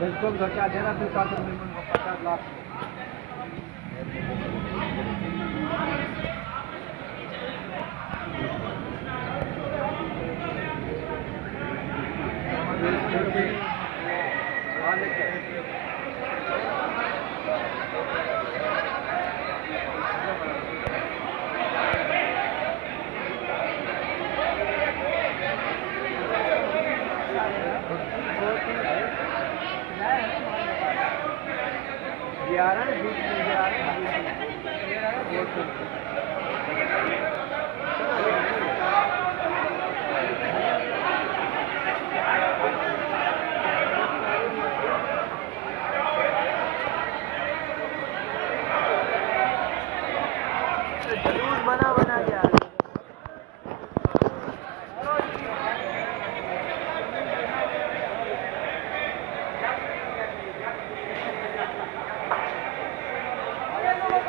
बिल्कुल धक्का देना 2000 मिलियन को 50 लाख ये आ रहा है, बीच में ये आ रहा है,